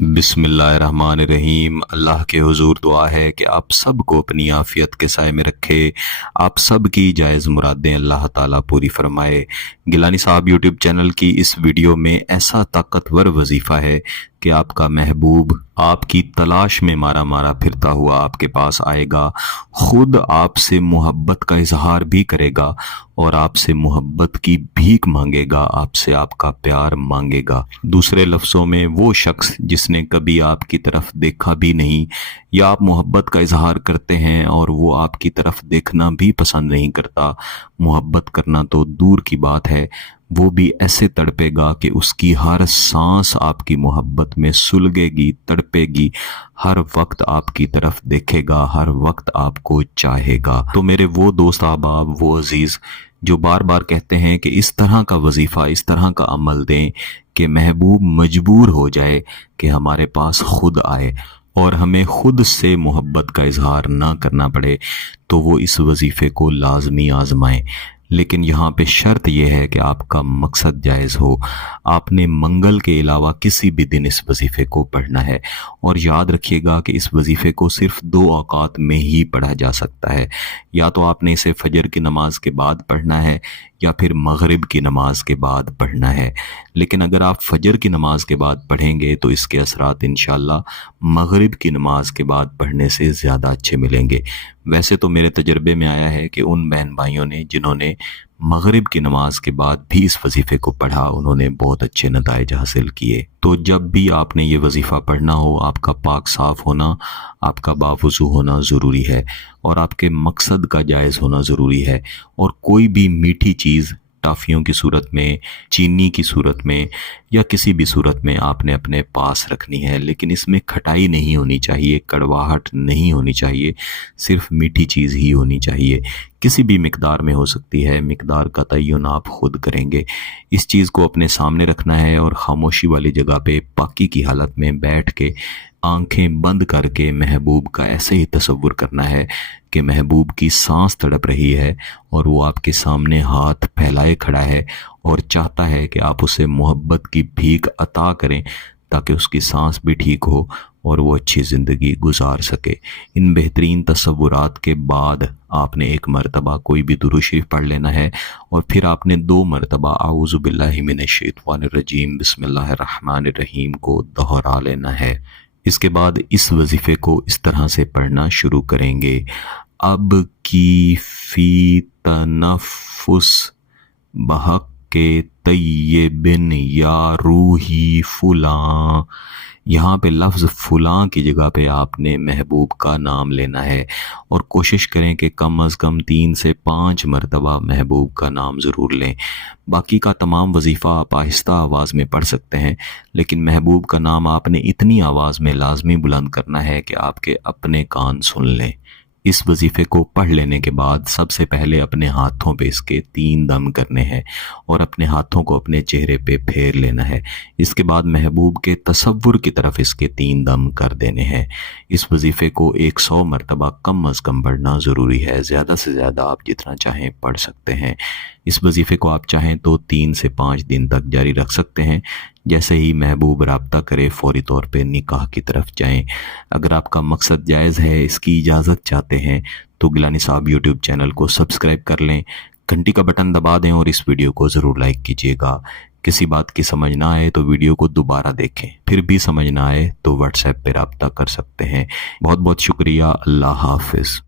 बिस्मिल्लाहिर्रहमानिर्रहीम। अल्लाह के हुजूर दुआ है कि आप सब को अपनी आफियत के साए में रखे, आप सब की जायज़ मुरादें अल्लाह ताला पूरी फरमाए। गिलानी साहब यूट्यूब चैनल की इस वीडियो में ऐसा ताकतवर वजीफ़ा है कि आपका महबूब आपकी तलाश में मारा मारा फिरता हुआ आपके पास आएगा, खुद आपसे मोहब्बत का इजहार भी करेगा और आपसे मोहब्बत की भीख मांगेगा, आपसे आपका प्यार मांगेगा। दूसरे लफ्ज़ों में, वो शख्स जिसने कभी आपकी तरफ देखा भी नहीं, या आप मोहब्बत का इजहार करते हैं और वो आपकी तरफ देखना भी पसंद नहीं करता, मोहब्बत करना तो दूर की बात है, वो भी ऐसे तड़पेगा कि उसकी हर सांस आपकी मोहब्बत में सुलगेगी, तड़पेगी, हर वक्त आपकी तरफ देखेगा, हर वक्त आपको चाहेगा। तो मेरे वो दोस्त अहबाब, वो अजीज़ जो बार बार कहते हैं कि इस तरह का वजीफ़ा, इस तरह का अमल दें कि महबूब मजबूर हो जाए कि हमारे पास खुद आए और हमें खुद से मोहब्बत का इजहार ना करना पड़े, तो वो इस वजीफ़े को लाजमी आजमाएं। लेकिन यहाँ पे शर्त यह है कि आपका मकसद जायज़ हो। आपने मंगल के अलावा किसी भी दिन इस वजीफ़े को पढ़ना है, और याद रखिएगा कि इस वजीफ़े को सिर्फ 2 औकात में ही पढ़ा जा सकता है। या तो आपने इसे फजर की नमाज के बाद पढ़ना है या फिर मगरिब की नमाज के बाद पढ़ना है। लेकिन अगर आप फजर की नमाज के बाद पढ़ेंगे तो इसके असरात इंशाअल्लाह मगरिब की नमाज के बाद पढ़ने से ज़्यादा अच्छे मिलेंगे। वैसे तो मेरे तजर्बे में आया है कि उन बहन भाइयों ने जिन्होंने मगरिब की नमाज के बाद भी इस वजीफ़े को पढ़ा, उन्होंने बहुत अच्छे नताइज हासिल किए। तो जब भी आपने ये वजीफ़ा पढ़ना हो, आपका पाक साफ़ होना, आपका बावुज़ू होना ज़रूरी है, और आपके मकसद का जायज़ होना ज़रूरी है। और कोई भी मीठी चीज़ टॉफ़ियों की सूरत में, चीनी की सूरत में, या किसी भी सूरत में आपने अपने पास रखनी है, लेकिन इसमें खटाई नहीं होनी चाहिए, कड़वाहट नहीं होनी चाहिए, सिर्फ मीठी चीज़ ही होनी चाहिए। किसी भी मिकदार में हो सकती है, मिकदार का तय्युन आप खुद करेंगे। इस चीज़ को अपने सामने रखना है और खामोशी वाली जगह पे पाकी की हालत में बैठ के आंखें बंद करके महबूब का ऐसे ही तसव्वुर करना है कि महबूब की सांस तड़प रही है और वो आपके सामने हाथ फैलाए खड़ा है और चाहता है कि आप उसे मोहब्बत की भीख अता करें ताकि उसकी सांस भी ठीक हो और वो अच्छी ज़िंदगी गुजार सके। इन बेहतरीन तसव्वुरात के बाद आपने एक मरतबा कोई भी दुरूद शरीफ पढ़ लेना है, और फिर आपने 2 मरतबा आऊज़ु बिल्लाहि मिनश शैतानिर रजीम बिस्मिल्लाहिर्रहमानिर्रहीम को दोहरा लेना है। इसके बाद इस वजीफ़े को इस तरह से पढ़ना शुरू करेंगे। अब की फ़ी तनफ़ुस बहक के तय्यबिन या रूही फुलां। यहाँ पे लफ्ज़ फुलां की जगह पे आपने महबूब का नाम लेना है, और कोशिश करें कि कम अज़ कम 3 से 5 मरतबा महबूब का नाम ज़रूर लें। बाकी का तमाम वजीफ़ा आप आहिस्ता आवाज़ में पढ़ सकते हैं, लेकिन महबूब का नाम आपने इतनी आवाज़ में लाजमी बुलंद करना है कि आपके अपने कान सुन लें। इस वजीफ़े को पढ़ लेने के बाद सबसे पहले अपने हाथों पे इसके 3 दम करने हैं और अपने हाथों को अपने चेहरे पे फेर लेना है। इसके बाद महबूब के तसव्वुर की तरफ इसके 3 दम कर देने हैं। इस वजीफ़े को 100 मरतबा कम अज़ कम पढ़ना ज़रूरी है, ज़्यादा से ज़्यादा आप जितना चाहें पढ़ सकते हैं। इस वजीफ़े को आप चाहें तो 3 से 5 दिन तक जारी रख सकते हैं। जैसे ही महबूब राब्ता करे फौरी तौर पे निकाह की तरफ जाएं। अगर आपका मकसद जायज़ है, इसकी इजाज़त चाहते हैं, तो गिलानी साहब यूट्यूब चैनल को सब्सक्राइब कर लें, घंटी का बटन दबा दें और इस वीडियो को ज़रूर लाइक कीजिएगा। किसी बात की समझ ना आए तो वीडियो को दोबारा देखें, फिर भी समझ ना आए तो व्हाट्सएप पे राब्ता कर सकते हैं। बहुत बहुत शुक्रिया। अल्लाह हाफिज़।